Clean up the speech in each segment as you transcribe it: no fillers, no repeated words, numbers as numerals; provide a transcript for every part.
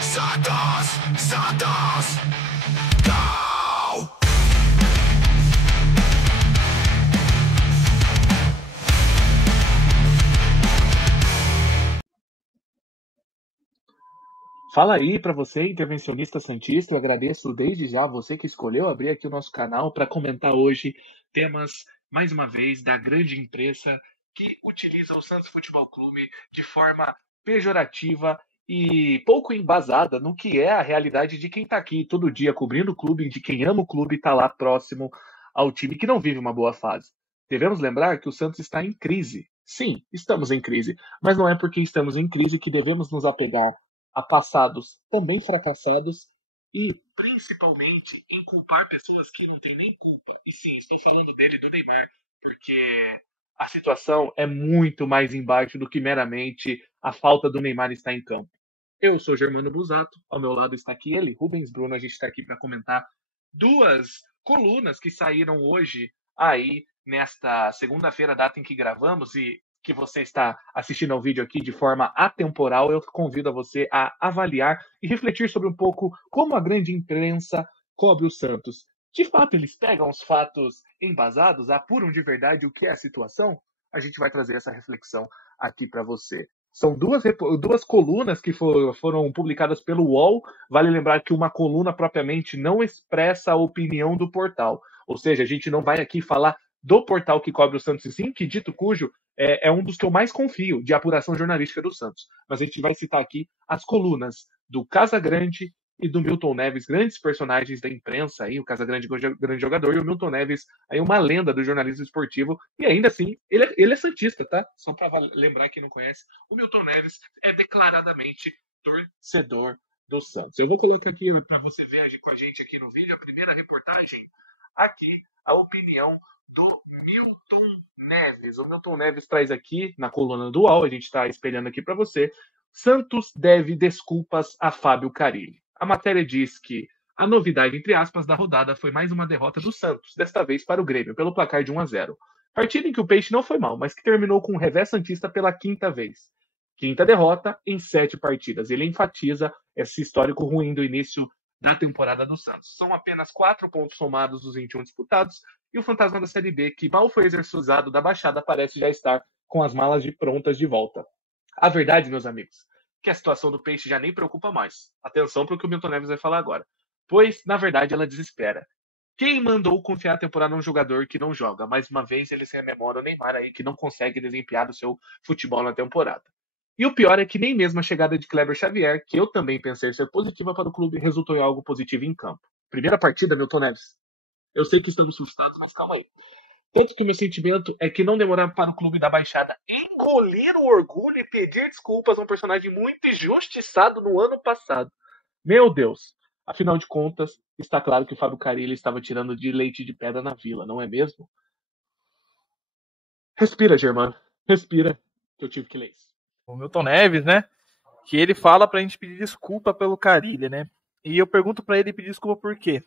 Santos, Santos, go! Fala aí para você, intervencionista santista, eu agradeço desde já você que escolheu abrir aqui o nosso canal para comentar hoje temas, mais uma vez, da grande imprensa que utiliza o Santos Futebol Clube de forma pejorativa e pouco embasada no que é a realidade de quem está aqui todo dia cobrindo o clube, de quem ama o clube e está lá próximo ao time que não vive uma boa fase. Devemos lembrar que o Santos está em crise. Sim, estamos em crise, mas não é porque estamos em crise que devemos nos apegar a passados também fracassados e, principalmente, em culpar pessoas que não têm nem culpa. E sim, estou falando dele, do Neymar, porque a situação é muito mais embaixo do que meramente a falta do Neymar estar em campo. Eu sou Germano Busato, ao meu lado está aqui ele, Rubens Bruno. A gente está aqui para comentar duas colunas que saíram hoje aí nesta segunda-feira, data em que gravamos, e que você está assistindo ao vídeo aqui de forma atemporal. Eu convido a você a avaliar e refletir sobre um pouco como a grande imprensa cobre o Santos. De fato, eles pegam os fatos embasados, apuram de verdade o que é a situação? A gente vai trazer essa reflexão aqui para você. São duas colunas que foram publicadas pelo UOL. Vale lembrar que uma coluna propriamente não expressa a opinião do portal. Ou seja, a gente não vai aqui falar do portal que cobre o Santos e sim, que dito cujo é um dos que eu mais confio de apuração jornalística do Santos. Mas a gente vai citar aqui as colunas do Casagrande e do Milton Neves, grandes personagens da imprensa, aí, o Casagrande grande jogador e o Milton Neves, aí uma lenda do jornalismo esportivo, e ainda assim, ele é santista, tá? Só para lembrar quem não conhece, o Milton Neves é declaradamente torcedor do Santos. Eu vou colocar aqui para você ver com a gente aqui no vídeo a primeira reportagem, aqui a opinião do Milton Neves. O Milton Neves traz aqui na coluna do UOL, a gente está espelhando aqui para você, Santos deve desculpas a Fábio Carille. A matéria diz que a novidade, entre aspas, da rodada foi mais uma derrota do Santos, desta vez para o Grêmio, pelo placar de 1-0. Partida em que o Peixe não foi mal, mas que terminou com um revés santista pela quinta vez. Quinta derrota em 7 partidas. Ele enfatiza esse histórico ruim do início da temporada do Santos. São apenas 4 pontos somados dos 21 disputados, e o fantasma da Série B, que mal foi exorcizado da Baixada, parece já estar com as malas prontas de volta. A verdade, meus amigos, que a situação do Peixe já nem preocupa mais. Atenção para o que o Milton Neves vai falar agora. Pois, na verdade, ela desespera. Quem mandou confiar a temporada num jogador que não joga? Mais uma vez, ele se rememora o Neymar aí, que não consegue desempenhar o seu futebol na temporada. E o pior é que nem mesmo a chegada de Kleber Xavier, que eu também pensei ser positiva para o clube, resultou em algo positivo em campo. Primeira partida, Milton Neves. Eu sei que estamos frustrados, mas calma aí. Tanto que o meu sentimento é que não demorar para o clube da Baixada engolir o orgulho e pedir desculpas a um personagem muito injustiçado no ano passado. Meu Deus! Afinal de contas, está claro que o Fábio Carille estava tirando de leite de pedra na Vila, não é mesmo? Respira, Germano. Respira, que eu tive que ler isso. O Milton Neves, né? Que ele fala pra gente pedir desculpa pelo Carille, né? E eu pergunto pra ele pedir desculpa por quê?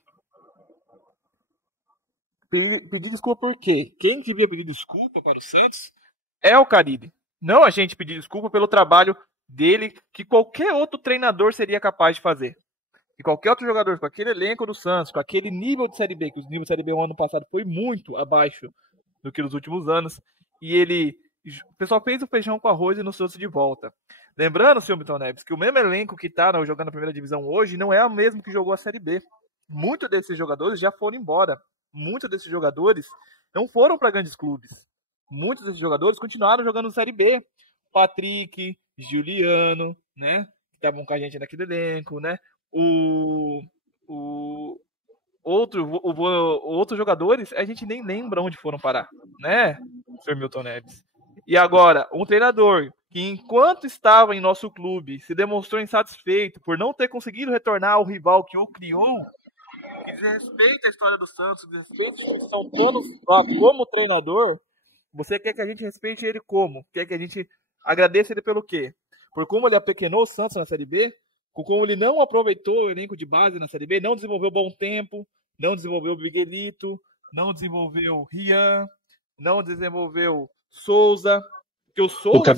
Pedir desculpa por quê? Quem devia pedir desculpa para o Santos é o Carille. Não a gente pedir desculpa pelo trabalho dele que qualquer outro treinador seria capaz de fazer. E qualquer outro jogador com aquele elenco do Santos, com aquele nível de Série B, que o nível de Série B no ano passado foi muito abaixo do que nos últimos anos, e o pessoal fez o feijão com arroz e no Santos de volta. Lembrando, senhor Milton Neves, que o mesmo elenco que está jogando a primeira divisão hoje não é o mesmo que jogou a Série B. Muitos desses jogadores já foram embora. Muitos desses jogadores não foram para grandes clubes. Muitos desses jogadores continuaram jogando na Série B. Patrick, Juliano, né? Que estavam com a gente naquele elenco, né? Outros jogadores, a gente nem lembra onde foram parar, né, Sr. Milton Neves? E agora, um treinador que, enquanto estava em nosso clube, se demonstrou insatisfeito por não ter conseguido retornar ao rival que o criou, que desrespeita a história do Santos, desrespeita a instituição como treinador, você quer que a gente respeite ele como? Quer que a gente agradeça ele pelo quê? Por como ele apequenou o Santos na Série B? Como ele não aproveitou o elenco de base na Série B, não desenvolveu bom tempo, não desenvolveu o Miguelito, não desenvolveu Rian, não desenvolveu Souza, porque o Souza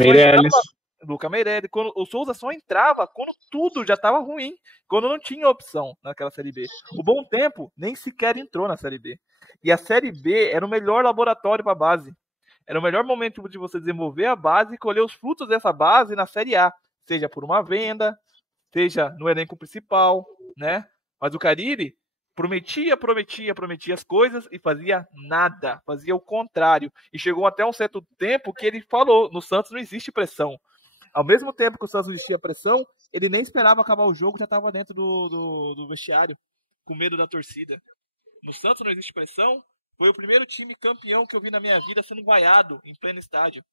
Luca Meireles. O Souza só entrava quando tudo já estava ruim, quando não tinha opção naquela Série B. O Bom Tempo nem sequer entrou na Série B. E a Série B era o melhor laboratório para a base. Era o melhor momento de você desenvolver a base e colher os frutos dessa base na Série A, seja por uma venda, seja no elenco principal, né? Mas o Carille prometia as coisas e fazia nada, fazia o contrário. E chegou até um certo tempo que ele falou, no Santos não existe pressão. Ao mesmo tempo que o Santos existia pressão, ele nem esperava acabar o jogo, já estava dentro do vestiário, com medo da torcida. No Santos não existe pressão, foi o primeiro time campeão que eu vi na minha vida sendo vaiado em pleno estádio.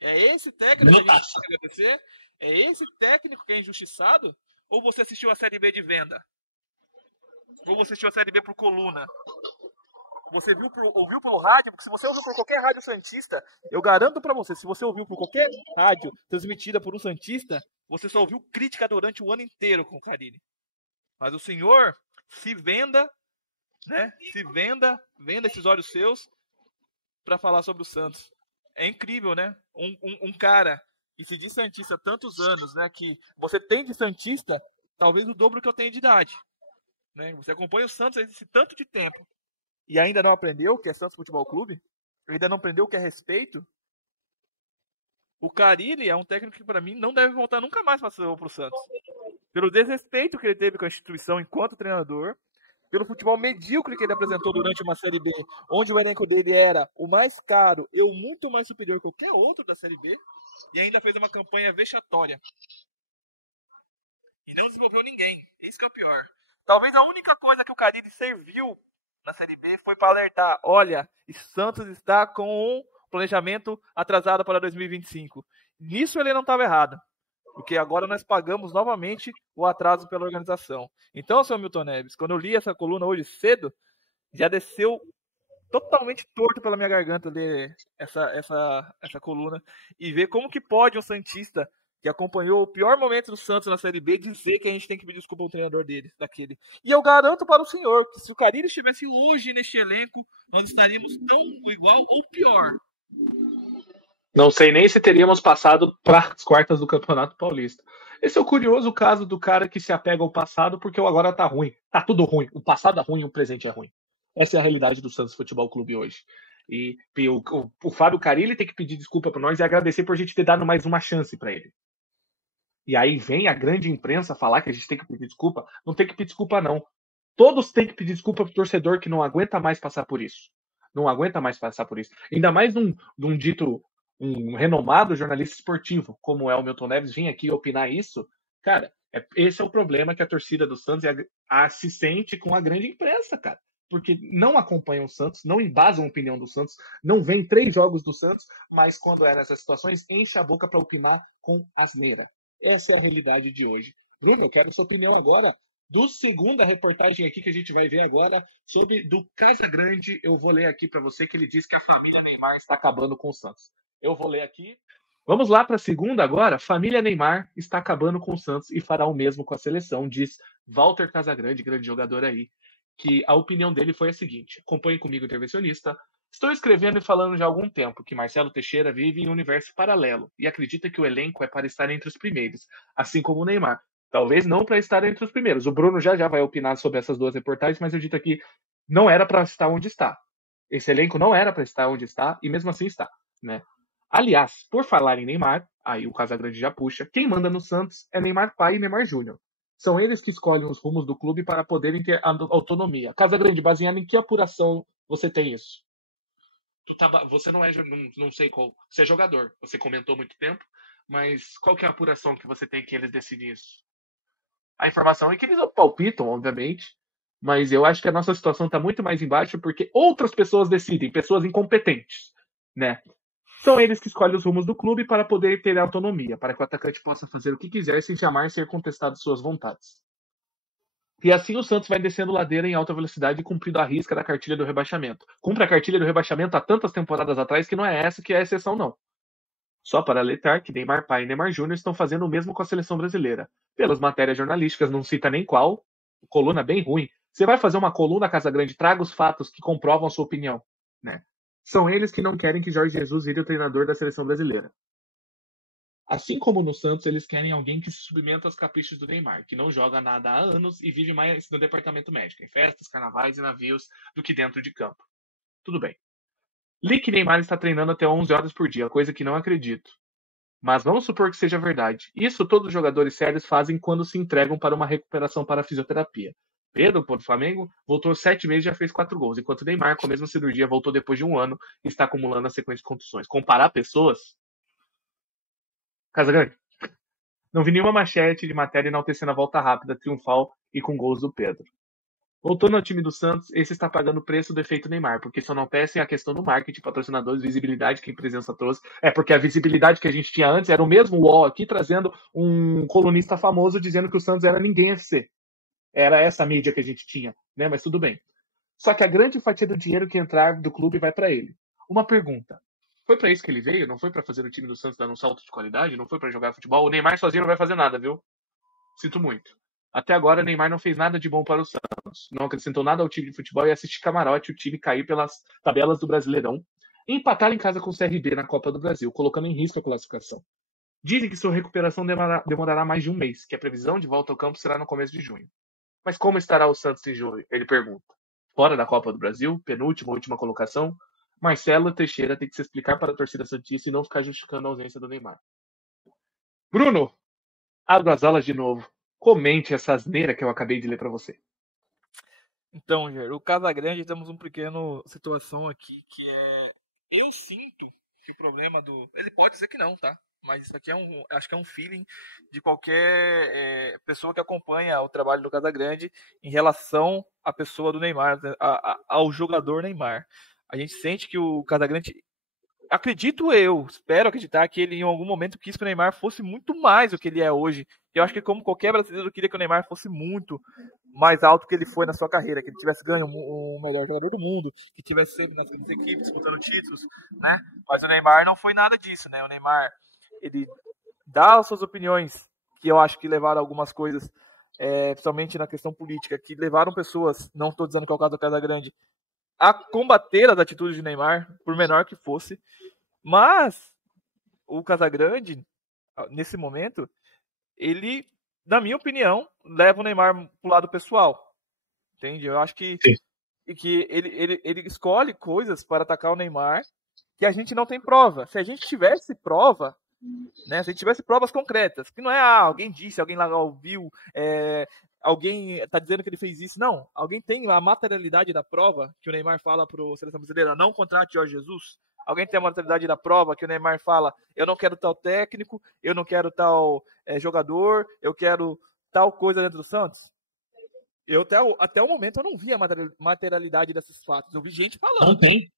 É esse técnico que a gente tem que agradecer? É esse técnico que é injustiçado? Ou você assistiu a Série B de venda? Ou você assistiu a Série B por coluna? Você ouviu pelo rádio? Porque se você ouviu por qualquer rádio santista, eu garanto pra você, se você ouviu por qualquer rádio transmitida por um santista, você só ouviu crítica durante o ano inteiro com o Carille. Mas o senhor se venda, né? Venda esses olhos seus pra falar sobre o Santos. É incrível, né? Um cara que se diz santista há tantos anos, né? Que você tem de santista, talvez o dobro que eu tenho de idade. Né? Você acompanha o Santos esse tanto de tempo e ainda não aprendeu o que é Santos Futebol Clube? Ainda não aprendeu o que é respeito? O Carille é um técnico que, para mim, não deve voltar nunca mais para o Santos. Pelo desrespeito que ele teve com a instituição enquanto treinador, pelo futebol medíocre que ele apresentou durante uma Série B, onde o elenco dele era o mais caro e o muito mais superior que qualquer outro da Série B, e ainda fez uma campanha vexatória. E não desenvolveu ninguém. Isso que é o pior. Talvez a única coisa que o Carille serviu na Série B foi para alertar: olha, Santos está com um planejamento atrasado para 2025. Nisso ele não estava errado, porque agora nós pagamos novamente o atraso pela organização. Então, seu Milton Neves, quando eu li essa coluna hoje cedo, já desceu totalmente torto pela minha garganta ler essa coluna e ver como que pode um santista que acompanhou o pior momento do Santos na Série B dizer que a gente tem que pedir desculpa ao treinador daquele. E eu garanto para o senhor que se o Carille estivesse hoje neste elenco, nós estaríamos tão igual ou pior. Não sei nem se teríamos passado para as quartas do Campeonato Paulista. Esse é o curioso caso do cara que se apega ao passado porque o agora tá ruim. Tá tudo ruim. O passado é ruim, o presente é ruim. Essa é a realidade do Santos Futebol Clube hoje. E o Fábio Carille tem que pedir desculpa para nós e agradecer por a gente ter dado mais uma chance para ele. E aí vem a grande imprensa falar que a gente tem que pedir desculpa. Não tem que pedir desculpa, não. Todos têm que pedir desculpa pro torcedor que não aguenta mais passar por isso. Não aguenta mais passar por isso. Ainda mais num dito, um renomado jornalista esportivo, como é o Milton Neves, vir aqui opinar isso. Cara, esse é o problema que a torcida do Santos se sente com a grande imprensa, cara. Porque não acompanham o Santos, não embasam a opinião do Santos, não vêem 3 jogos do Santos, mas quando é nessas situações, enche a boca para opinar com asneira. Essa é a realidade de hoje. Bruno, eu quero sua opinião agora do segunda reportagem aqui que a gente vai ver agora sobre do Casagrande. Eu vou ler aqui para você que ele diz que a família Neymar está acabando com o Santos. Eu vou ler aqui. Vamos lá para a segunda agora. Família Neymar está acabando com o Santos e fará o mesmo com a seleção, diz Walter Casagrande, grande jogador aí, que a opinião dele foi a seguinte: acompanhe comigo, intervencionista. Estou escrevendo e falando já há algum tempo que Marcelo Teixeira vive em um universo paralelo e acredita que o elenco é para estar entre os primeiros, assim como o Neymar. Talvez não para estar entre os primeiros. O Bruno já vai opinar sobre essas 2 reportagens, mas eu dito aqui, não era para estar onde está. Esse elenco não era para estar onde está e mesmo assim está, né? Aliás, por falar em Neymar, aí o Casagrande já puxa, quem manda no Santos é Neymar pai e Neymar Júnior. São eles que escolhem os rumos do clube para poderem ter autonomia. Casagrande, baseado em que apuração você tem isso? Você não é, não sei qual, você é jogador, você comentou muito tempo, mas qual que é a apuração que você tem que eles decidem isso? A informação é que eles palpitam, obviamente, mas eu acho que a nossa situação está muito mais embaixo porque outras pessoas decidem, pessoas incompetentes, né? São eles que escolhem os rumos do clube para poder ter autonomia, para que o atacante possa fazer o que quiser sem jamais ser contestado suas vontades. E assim o Santos vai descendo ladeira em alta velocidade e cumprindo a risca da cartilha do rebaixamento. Cumpre a cartilha do rebaixamento há tantas temporadas atrás que não é essa que é a exceção, não. Só para alertar que Neymar pai e Neymar Júnior estão fazendo o mesmo com a seleção brasileira. Pelas matérias jornalísticas, não cita nem qual, coluna bem ruim. Você vai fazer uma coluna, Casagrande, traga os fatos que comprovam a sua opinião, né? São eles que não querem que Jorge Jesus vire o treinador da seleção brasileira. Assim como no Santos, eles querem alguém que se submeta aos caprichos do Neymar, que não joga nada há anos e vive mais no departamento médico, em festas, carnavais e navios, do que dentro de campo. Tudo bem. Li que Neymar está treinando até 11 horas por dia, coisa que não acredito. Mas vamos supor que seja verdade. Isso todos os jogadores sérios fazem quando se entregam para uma recuperação para a fisioterapia. Pedro, por Flamengo, voltou 7 meses e já fez 4 gols, enquanto Neymar, com a mesma cirurgia, voltou depois de 1 ano e está acumulando a sequência de contusões. Comparar pessoas? Casagrande, não vi nenhuma manchete de matéria enaltecendo a volta rápida, triunfal e com gols do Pedro. Voltando ao time do Santos, esse está pagando o preço do efeito Neymar, porque só não peça a questão do marketing, patrocinadores, visibilidade que a presença trouxe. É porque a visibilidade que a gente tinha antes era o mesmo UOL aqui, trazendo um colunista famoso dizendo que o Santos era ninguém FC. Era essa a mídia que a gente tinha, né? Mas tudo bem. Só que a grande fatia do dinheiro que entrar do clube vai para ele. Uma pergunta. Foi para isso que ele veio? Não foi para fazer o time do Santos dar um salto de qualidade? Não foi para jogar futebol? O Neymar sozinho não vai fazer nada, viu? Sinto muito. Até agora, Neymar não fez nada de bom para o Santos. Não acrescentou nada ao time de futebol e assiste camarote o time cair pelas tabelas do Brasileirão e empatar em casa com o CRB na Copa do Brasil, colocando em risco a classificação. Dizem que sua recuperação demorará mais de um mês, que a previsão de volta ao campo será no começo de junho. Mas como estará o Santos em junho? Ele pergunta. Fora da Copa do Brasil, penúltima, última colocação, Marcelo Teixeira tem que se explicar para a torcida santista e não ficar justificando a ausência do Neymar. Bruno, abro as alas de novo. Comente essa asneira que eu acabei de ler para você. Então, Jair, o Casagrande temos uma pequena situação aqui que é... Eu sinto que o problema do... Ele pode dizer que não, tá? Mas isso aqui acho que é um feeling de qualquer pessoa que acompanha o trabalho do Casagrande em relação à pessoa do Neymar, ao jogador Neymar. A gente sente que o Casagrande... espero acreditar que ele em algum momento quis que o Neymar fosse muito mais do que ele é hoje. Eu acho que como qualquer brasileiro queria que o Neymar fosse muito mais alto que ele foi na sua carreira, que ele tivesse ganho o melhor jogador do mundo, que tivesse sempre nas grandes equipes disputando títulos, né? Mas o Neymar não foi nada disso, né? O Neymar, ele dá as suas opiniões, que eu acho que levaram algumas coisas, principalmente na questão política, que levaram pessoas, não estou dizendo que é o caso do Casagrande, a combater as atitudes de Neymar, por menor que fosse. Mas o Casagrande, nesse momento, ele, na minha opinião, leva o Neymar pro lado pessoal. Entende? Eu acho que ele escolhe coisas para atacar o Neymar que a gente não tem prova. Se a gente tivesse prova, né? Se a gente tivesse provas concretas, que não é alguém disse, alguém lá ouviu, alguém está dizendo que ele fez isso. Não, alguém tem a materialidade da prova que o Neymar fala para a seleção brasileira, não contrate Jorge Jesus. Alguém tem a materialidade da prova que o Neymar fala, eu não quero tal técnico, eu não quero tal jogador, eu quero tal coisa dentro do Santos. Eu até o momento eu não vi a materialidade desses fatos. Eu vi gente falando. Não tem.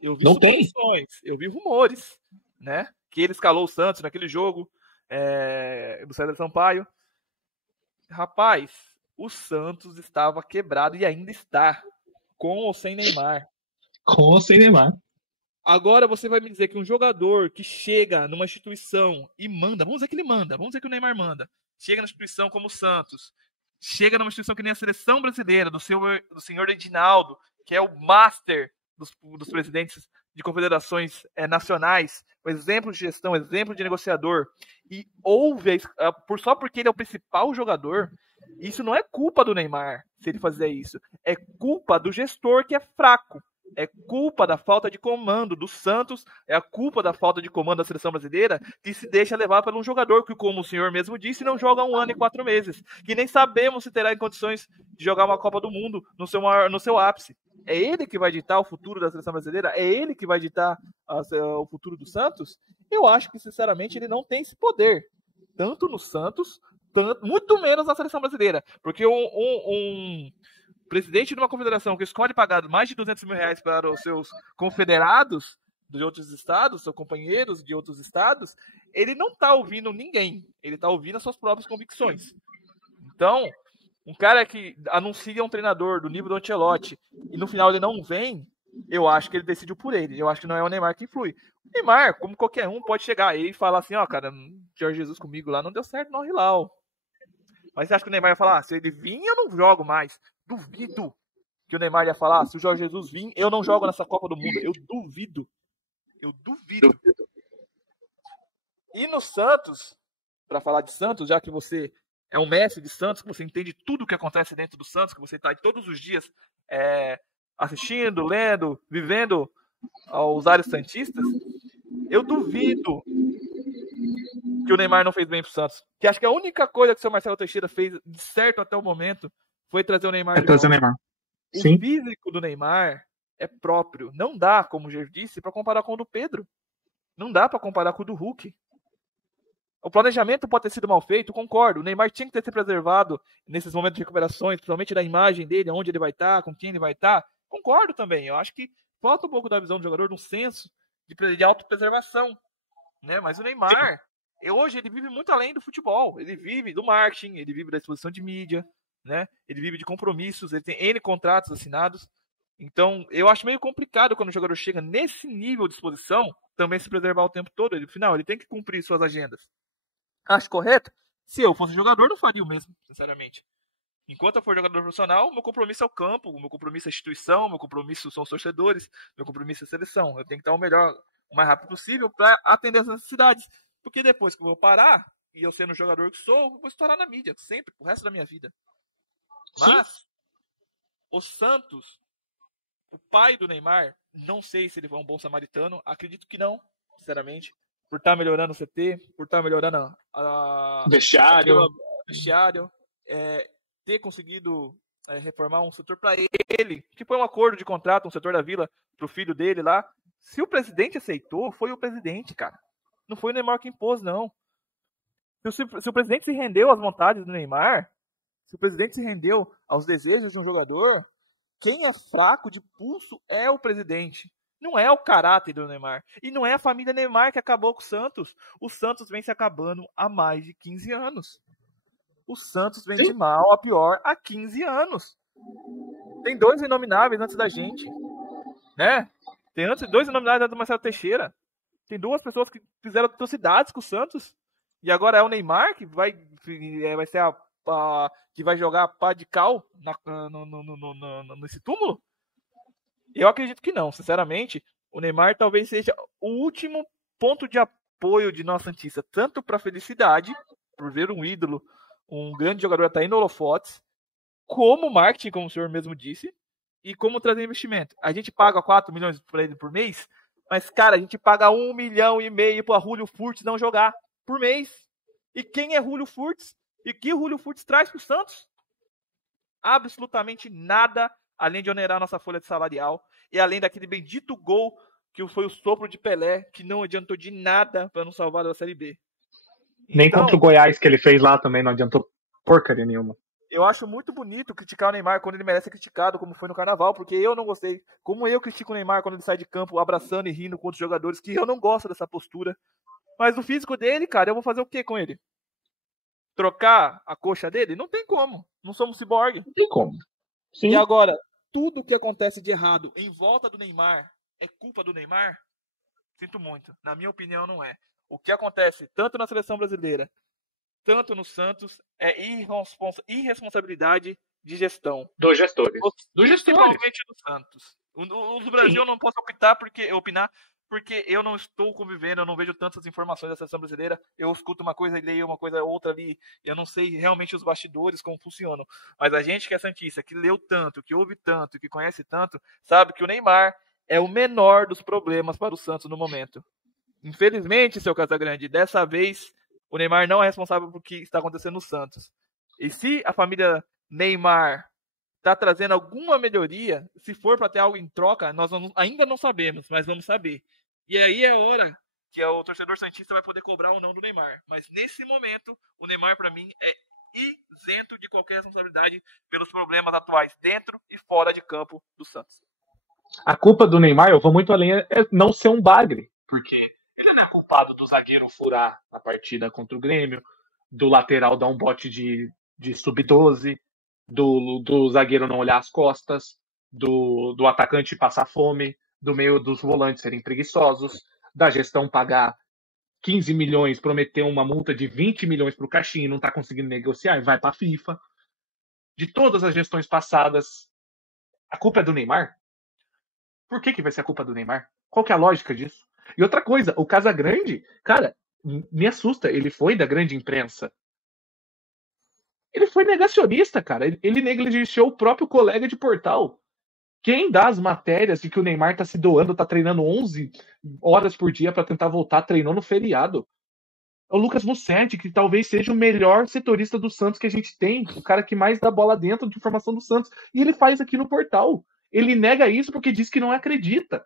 Eu vi suposições, eu vi rumores, né? Que ele escalou o Santos naquele jogo do César Sampaio. Rapaz, o Santos estava quebrado e ainda está, com ou sem Neymar. Com ou sem Neymar. Agora você vai me dizer que um jogador que chega numa instituição e manda, vamos dizer que ele manda, vamos dizer que o Neymar manda, chega numa instituição como o Santos, chega numa instituição que nem a seleção brasileira, do senhor Edinaldo, que é o master dos presidentes de confederações nacionais, um exemplo de gestão, exemplo de negociador, e ouve, só porque ele é o principal jogador, isso não é culpa do Neymar, se ele fazer isso, é culpa do gestor que é fraco. É culpa da falta de comando do Santos, é a culpa da falta de comando da seleção brasileira que se deixa levar por um jogador que, como o senhor mesmo disse, não joga 1 ano e 4 meses, que nem sabemos se terá em condições de jogar uma Copa do Mundo no seu ápice. É ele que vai ditar o futuro da seleção brasileira? É ele que vai ditar o futuro do Santos? Eu acho que, sinceramente, ele não tem esse poder, tanto no Santos, muito menos na seleção brasileira, porque presidente de uma confederação que escolhe pagar mais de R$200 mil para os seus confederados de outros estados, seus companheiros de outros estados, ele não está ouvindo ninguém, ele está ouvindo as suas próprias convicções. Então, um cara que anuncia um treinador do nível do Ancelotti e no final ele não vem, eu acho que ele decidiu por ele, eu acho que não é o Neymar que influi. O Neymar, como qualquer um, pode chegar aí e falar assim, cara, Jorge Jesus comigo lá não deu certo no Al-Hilal. Mas você acha que o Neymar ia falar, se ele vir, eu não jogo mais. Duvido que o Neymar ia falar, se o Jorge Jesus vir, eu não jogo nessa Copa do Mundo. Eu duvido. E no Santos, para falar de Santos, já que você é um mestre de Santos, que você entende tudo o que acontece dentro do Santos, que você está todos os dias assistindo, lendo, vivendo os ares santistas, eu duvido que o Neymar não fez bem pro Santos. Que acho que a única coisa que o seu Marcelo Teixeira fez de certo até o momento foi trazer o Neymar de trazer o volta. Neymar. O Sim. físico do Neymar é próprio. Não dá, como o Jair disse, para comparar com o do Pedro. Não dá para comparar com o do Hulk. O planejamento pode ter sido mal feito, concordo. O Neymar tinha que ter se preservado nesses momentos de recuperações, principalmente da imagem dele, onde ele vai estar, com quem ele vai estar. Concordo também. Eu acho que falta um pouco da visão do jogador, de um senso de autopreservação. Né? Mas o Neymar, hoje, ele vive muito além do futebol. Ele vive do marketing, ele vive da exposição de mídia, né? Ele vive de compromissos, ele tem N contratos assinados. Então, eu acho meio complicado quando o jogador chega nesse nível de exposição também se preservar o tempo todo. Afinal, ele tem que cumprir suas agendas. Acho correto? Se eu fosse jogador, não faria o mesmo, sinceramente. Enquanto eu for jogador profissional, meu compromisso é o campo, meu compromisso é a instituição, meu compromisso são os torcedores, meu compromisso é a seleção. Eu tenho que dar o melhor, o mais rápido possível para atender as necessidades. Porque depois que eu vou parar, e eu sendo o jogador que sou, eu vou estourar na mídia, sempre, pro resto da minha vida. Mas, sim, o Santos, o pai do Neymar, não sei se ele foi um bom samaritano, acredito que não, sinceramente. Por estar melhorando o CT, por estar melhorando vestiário, ter conseguido reformar um setor para ele, que foi um acordo de contrato, um setor da Vila, pro filho dele lá. Se o presidente aceitou, foi o presidente, cara. Não foi o Neymar que impôs, não. Se o presidente se rendeu às vontades do Neymar, se o presidente se rendeu aos desejos de um jogador, quem é fraco de pulso é o presidente. Não é o caráter do Neymar. E não é a família Neymar que acabou com o Santos. O Santos vem se acabando há mais de 15 anos. O Santos vem de mal a pior há 15 anos. Tem 2 inomináveis antes da gente. Né? Tem 2 inomináveis antes do Marcelo Teixeira. Tem 2 pessoas que fizeram atrocidades com o Santos. E agora é o Neymar que vai ser que vai jogar pá de cal nesse túmulo? Eu acredito que não, sinceramente. O Neymar talvez seja o último ponto de apoio de nossa santista, tanto para a felicidade, por ver um ídolo, um grande jogador estar indo holofotes, como marketing, como o senhor mesmo disse, e como trazer investimento. A gente paga 4 milhões para ele por mês, mas, cara, a gente paga 1,5 milhão para Julio Furtz não jogar por mês. E quem é Julio Furtz? E que o Julio Furtz traz para o Santos? Absolutamente nada, além de onerar nossa folha de salarial e além daquele bendito gol que foi o sopro de Pelé, que não adiantou de nada para não salvar da Série B. Nem então, contra o Goiás que ele fez lá também não adiantou porcaria nenhuma. Eu acho muito bonito criticar o Neymar quando ele merece ser criticado, como foi no Carnaval, porque eu não gostei. Como eu critico o Neymar quando ele sai de campo abraçando e rindo com outros jogadores, que eu não gosto dessa postura. Mas o físico dele, cara, eu vou fazer o que com ele? Trocar a coxa dele? Não tem como. Não somos ciborgue. Não tem como. Sim. E agora, tudo que acontece de errado em volta do Neymar é culpa do Neymar? Sinto muito. Na minha opinião, não é. O que acontece tanto na seleção brasileira, tanto no Santos, é irresponsabilidade de gestão. Dos gestores. Principalmente do Santos. O do Brasil eu não posso opinar, porque eu não estou convivendo, eu não vejo tantas informações da seleção brasileira. Eu escuto uma coisa e leio uma coisa outra ali. Eu não sei realmente os bastidores, como funcionam. Mas a gente que é santista, que leu tanto, que ouve tanto, que conhece tanto, sabe que o Neymar é o menor dos problemas para o Santos no momento. Infelizmente, seu Casagrande, dessa vez o Neymar não é responsável por o que está acontecendo no Santos. E se a família Neymar está trazendo alguma melhoria, se for para ter algo em troca, nós ainda não sabemos, mas vamos saber. E aí é a hora que o torcedor santista vai poder cobrar ou não do Neymar. Mas nesse momento, o Neymar para mim é isento de qualquer responsabilidade pelos problemas atuais dentro e fora de campo do Santos. A culpa do Neymar, eu vou muito além, é não ser um bagre, porque ele não é culpado do zagueiro furar a partida contra o Grêmio, do lateral dar um bote de sub-12, do zagueiro não olhar as costas, do atacante passar fome, do meio dos volantes serem preguiçosos, da gestão pagar 15 milhões, prometer uma multa de 20 milhões para o Caixinha e não está conseguindo negociar e vai para a FIFA. De todas as gestões passadas, a culpa é do Neymar? Por que vai ser a culpa do Neymar? Qual que é a lógica disso? E outra coisa, o Casagrande, cara, Me assusta. Ele foi da grande imprensa. Ele foi negacionista, cara. Ele negligenciou o próprio colega de portal. Quem dá as matérias de que o Neymar tá se doando, tá treinando 11 horas por dia para tentar voltar, treinou no feriado? É o Lucas Mussetti, que talvez seja o melhor setorista do Santos que a gente tem, o cara que mais dá bola dentro de informação do Santos. E ele faz aqui no portal. Ele nega isso porque diz que não acredita.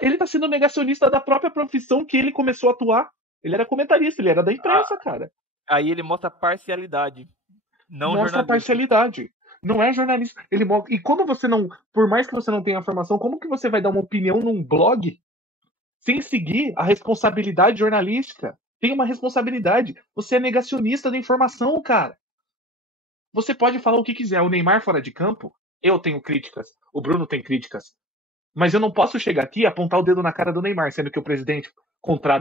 Ele tá sendo negacionista da própria profissão que ele começou a atuar. Ele era comentarista, ele era da imprensa, cara. Aí ele mostra parcialidade, não Mostra a jornalismo. parcialidade. Não é jornalista. Ele mostra. E como você não. Por mais que você não tenha informação, como que você vai dar uma opinião num blog sem seguir a responsabilidade jornalística? Tem uma responsabilidade. Você é negacionista da informação, cara. Você pode falar o que quiser. O Neymar fora de campo, eu tenho críticas. O Bruno tem críticas. Mas eu não posso chegar aqui e apontar o dedo na cara do Neymar, sendo que o presidente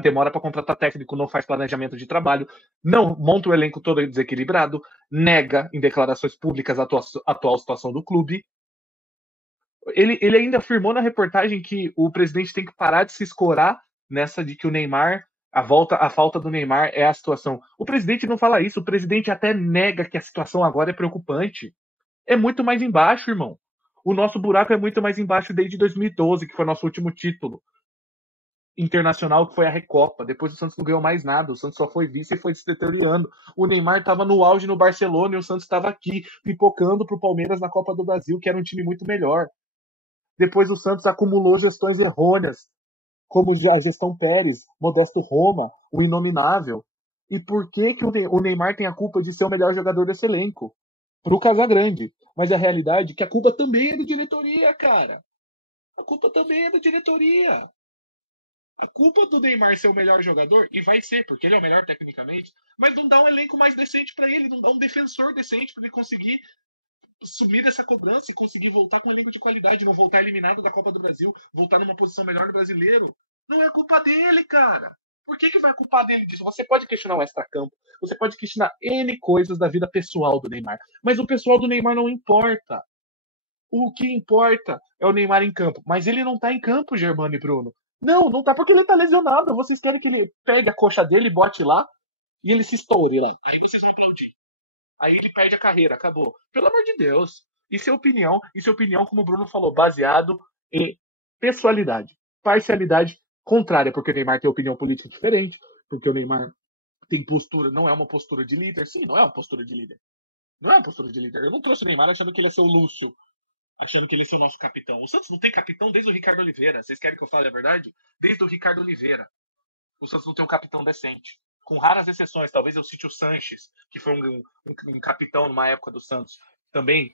demora para contratar técnico, não faz planejamento de trabalho, não monta o elenco todo desequilibrado, nega em declarações públicas a atual situação do clube. Ele ainda afirmou na reportagem que o presidente tem que parar de se escorar nessa de que o Neymar, a falta do Neymar é a situação. O presidente não fala isso, o presidente até nega que a situação agora é preocupante. É muito mais embaixo, irmão. O nosso buraco é muito mais embaixo desde 2012, que foi nosso último título internacional, que foi a Recopa. Depois o Santos não ganhou mais nada. O Santos só foi vice e foi se deteriorando. O Neymar estava no auge no Barcelona e o Santos estava aqui, pipocando para o Palmeiras na Copa do Brasil, que era um time muito melhor. Depois o Santos acumulou gestões errôneas, como a gestão Pérez, Modesto Roma, o Inominável. E por que o Neymar tem a culpa de ser o melhor jogador desse elenco? Pro Casagrande. Mas a realidade é que a culpa também é da diretoria, cara. A culpa também é da diretoria. A culpa do Neymar ser o melhor jogador, e vai ser, porque ele é o melhor tecnicamente, mas não dá um elenco mais decente para ele, não dá um defensor decente para ele conseguir sumir dessa cobrança e conseguir voltar com um elenco de qualidade, não voltar eliminado da Copa do Brasil, voltar numa posição melhor no brasileiro. Não é culpa dele, cara. Por que vai culpar dele disso? Você pode questionar o extracampo, você pode questionar N coisas da vida pessoal do Neymar, mas o pessoal do Neymar não importa. O que importa é o Neymar em campo. Mas ele não tá em campo, Germano e Bruno. Não tá porque ele tá lesionado. Vocês querem que ele pegue a coxa dele e bote lá e ele se estoure lá. Aí vocês vão aplaudir. Aí ele perde a carreira, acabou. Pelo amor de Deus. Isso é opinião, como o Bruno falou, baseado em pessoalidade, parcialidade contrária, porque o Neymar tem opinião política diferente, porque o Neymar tem postura, não é uma postura de líder. Sim, não é uma postura de líder. Não é uma postura de líder. Eu não trouxe o Neymar achando que ele ia ser o Lúcio, achando que ele ia ser o nosso capitão. O Santos não tem capitão desde o Ricardo Oliveira. Vocês querem que eu fale a verdade? Desde o Ricardo Oliveira. O Santos não tem um capitão decente. Com raras exceções, talvez eu cite o Sanches, que foi um capitão numa época do Santos. Também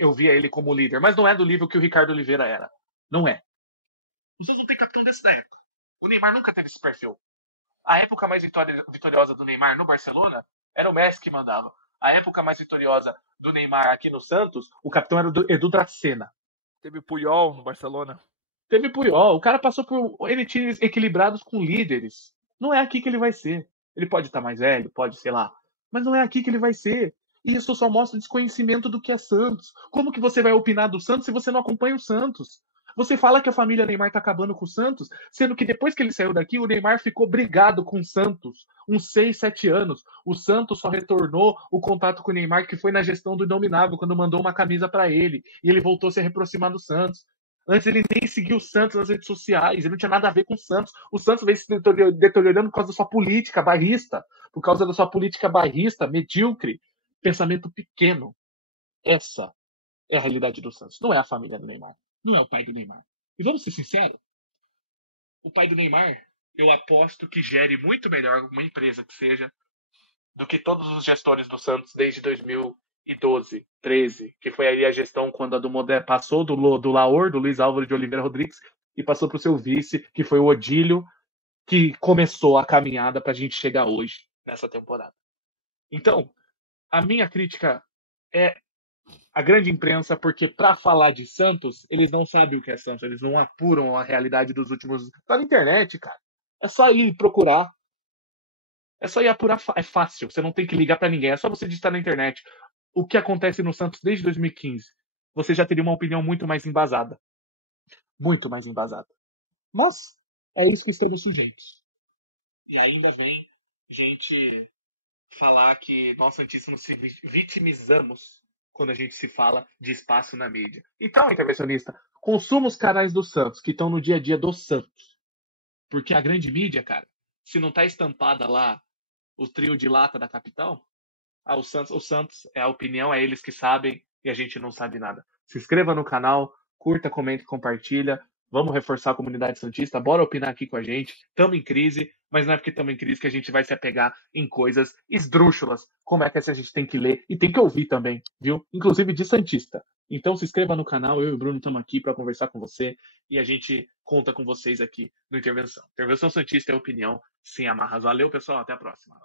eu via ele como líder, mas não é do nível que o Ricardo Oliveira era. Não é. O Santos não tem capitão dessa época. O Neymar nunca teve esse perfil. A época mais vitoriosa do Neymar no Barcelona era o Messi que mandava. A época mais vitoriosa do Neymar aqui no Santos, o capitão era o Edu Dracena. Teve Puyol no Barcelona. Teve Puyol. O cara passou por times equilibrados com líderes. Não é aqui que ele vai ser. Ele pode estar mais velho, pode, sei lá. Mas não é aqui que ele vai ser. E isso só mostra desconhecimento do que é Santos. Como que você vai opinar do Santos se você não acompanha o Santos? Você fala que a família Neymar tá acabando com o Santos, sendo que depois que ele saiu daqui, o Neymar ficou brigado com o Santos. Uns 6, 7 anos. O Santos só retornou o contato com o Neymar, que foi na gestão do Inominável, quando mandou uma camisa para ele. E ele voltou a se aproximar do Santos. Antes ele nem seguia o Santos nas redes sociais, ele não tinha nada a ver com o Santos. O Santos veio se deteriorando por causa da sua política bairrista, por causa da sua política bairrista, medíocre, pensamento pequeno. Essa é a realidade do Santos. Não é a família do Neymar. Não é o pai do Neymar. E vamos ser sinceros, o pai do Neymar, eu aposto que gere muito melhor uma empresa que seja do que todos os gestores do Santos desde 2012, 13, que foi aí a gestão quando a do Modé passou do Laor, do Luiz Álvaro de Oliveira Rodrigues, e passou para o seu vice, que foi o Odílio, que começou a caminhada para a gente chegar hoje, nessa temporada. Então, a minha crítica é a grande imprensa, porque para falar de Santos, eles não sabem o que é Santos, eles não apuram a realidade dos últimos... Tá na internet, cara. É só ir procurar. É só ir apurar, é fácil, você não tem que ligar para ninguém, é só você digitar na internet o que acontece no Santos desde 2015. Você já teria uma opinião muito mais embasada. Muito mais embasada. Mas é isso que estamos sujeitos. E ainda vem gente falar que nós santistas se vitimizamos quando a gente se fala de espaço na mídia. Então, intervencionista, consuma os canais do Santos, que estão no dia a dia do Santos. Porque a grande mídia, cara, se não tá estampada lá o trio de lata da capital, o Santos é a opinião, é eles que sabem e a gente não sabe nada. Se inscreva no canal, curta, comenta e compartilha. Vamos reforçar a comunidade santista. Bora opinar aqui com a gente. Estamos em crise, mas não é porque estamos em crise que a gente vai se apegar em coisas esdrúxulas, como é que essa a gente tem que ler e tem que ouvir também, viu? Inclusive de santista. Então se inscreva no canal, eu e o Bruno estamos aqui para conversar com você e a gente conta com vocês aqui no Intervenção. Intervenção Santista é opinião sem amarras. Valeu, pessoal, até a próxima.